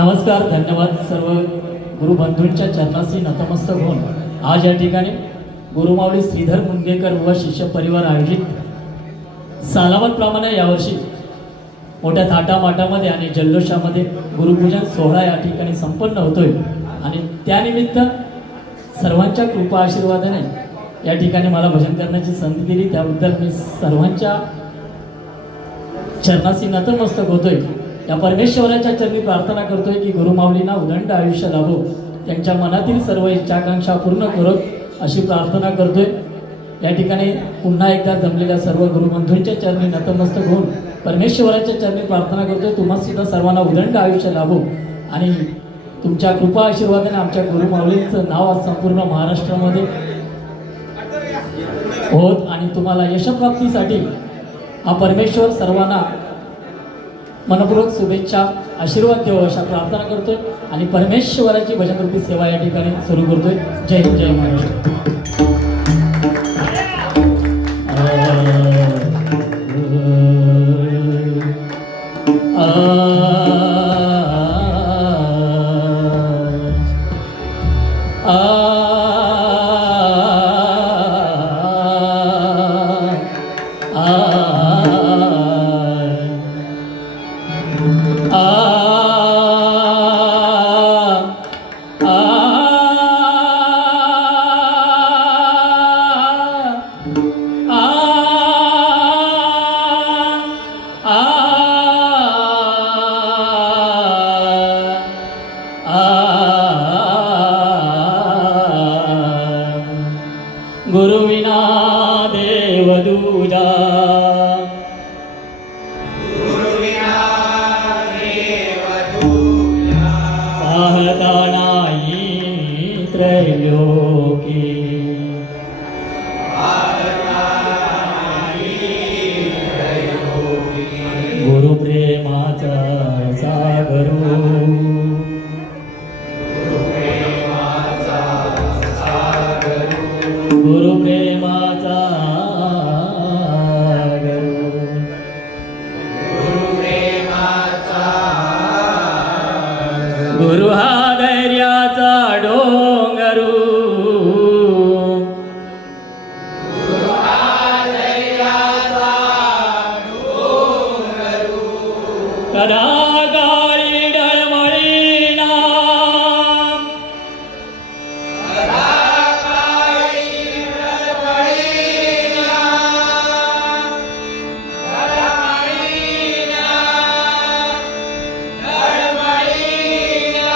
नमस्कार, धन्यवाद. सर्व गुरुबंधूंच्या चरणाशी नतमस्तक होऊन आज या ठिकाणी गुरुमाऊली श्रीधर मुंगेकर व शिष्य परिवार आयोजित सालाबादप्रमाणे यावर्षी मोठ्या थाटामाटामध्ये आणि जल्लोषामध्ये गुरुपूजन सोहळा या ठिकाणी संपन्न होतोय आणि त्यानिमित्त सर्वांच्या कृपा आशीर्वादाने या ठिकाणी मला भजन करण्याची संधी दिली, त्याबद्दल मी सर्वांच्या चरणाशी नतमस्तक होतोय. या परमेश्वराच्या चरणी प्रार्थना करतोय की गुरुमाऊलींना उदंड आयुष्य लाभो, त्यांच्या मनातील सर्व इच्छाकांक्षा पूर्ण करो अशी प्रार्थना करतोय. या ठिकाणी पुन्हा एकदा जमलेल्या सर्व गुरुबंधूंच्या चरणी नतमस्तक होऊन परमेश्वराच्या चरणी प्रार्थना करतोय तुम्हा सुद्धा सर्वांना उदंड आयुष्य लाभो आणि तुमच्या कृपा आशीर्वादाने आमच्या गुरुमाऊलींचं नाव आज संपूर्ण महाराष्ट्रामध्ये होत आणि तुम्हाला यशप्राप्तीसाठी हा परमेश्वर सर्वांना मनपूर्वक शुभेच्छा आशीर्वाद देव अशा प्रार्थना करतोय आणि परमेश्वराची भजनरूपी सेवा या ठिकाणी सुरू करतोय. जय हिंद, जय महाराष्ट्र. गुरुविना देव दूजा, गुरुविना देव दूजा, पाहता नाही त्रैलोकी, पाहता नाही त्रैलोकी. गुरु प्रेमाचा सागरो, गुरु प्रेमाचा गरू, गुरु प्रेमाचा गुरु हा धैर्याचा डोंगरू, गुरु हा धैर्याचा डोंगरू. कदा गाळी डळमळीना,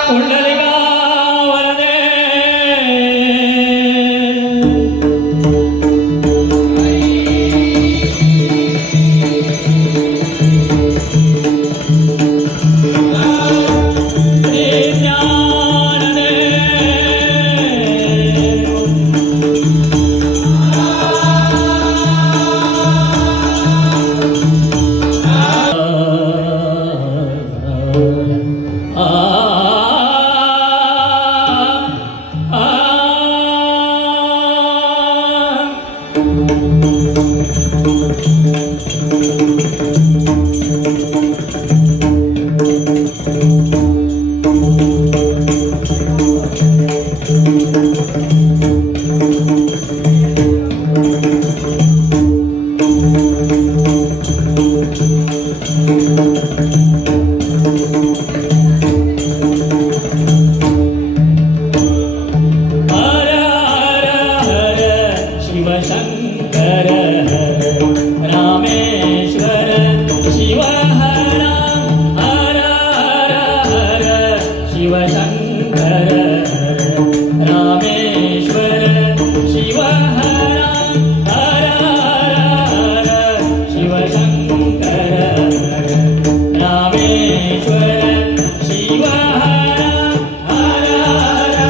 पुंडलिका वरदे, श्री ज्ञानदे, शिवशंकर रामेश्वर शिव हर हर हर शिवशंकर रामेश्वर शिव हर हर हर शिवशंकर रामेश्वर शिव हर हर हर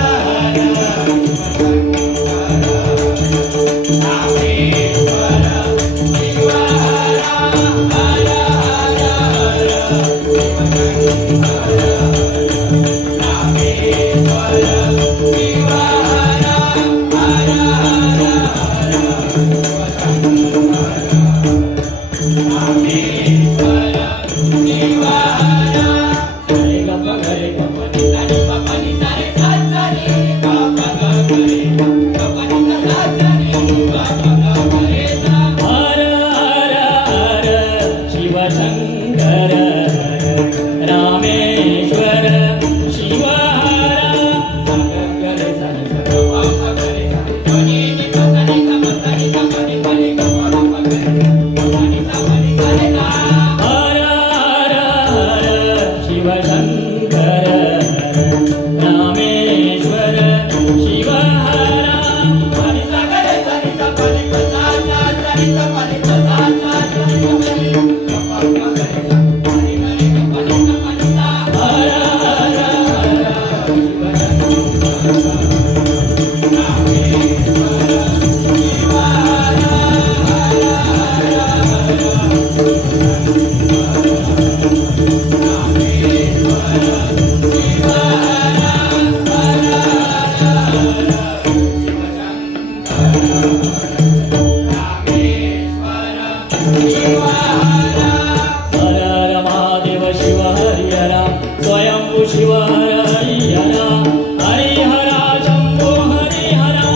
हर रामेश्वर शिव हर हरि सागर सरिता परि पसाचा सरिता परि पसाचा सरिता परि शिव हर हरि हर हरि हरा शंभो हरि हरा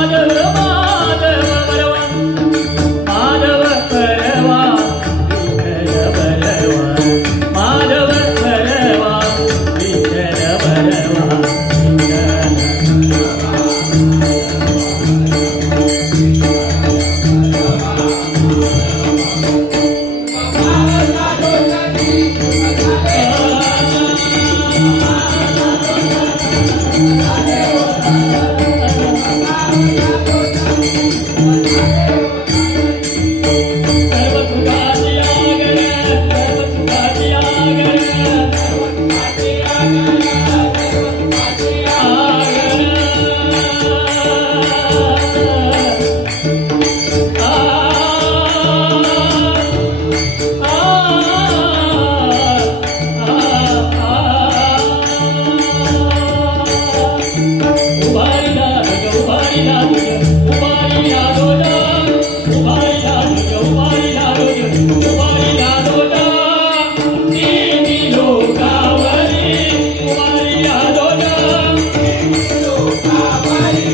माधव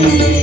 स्वामी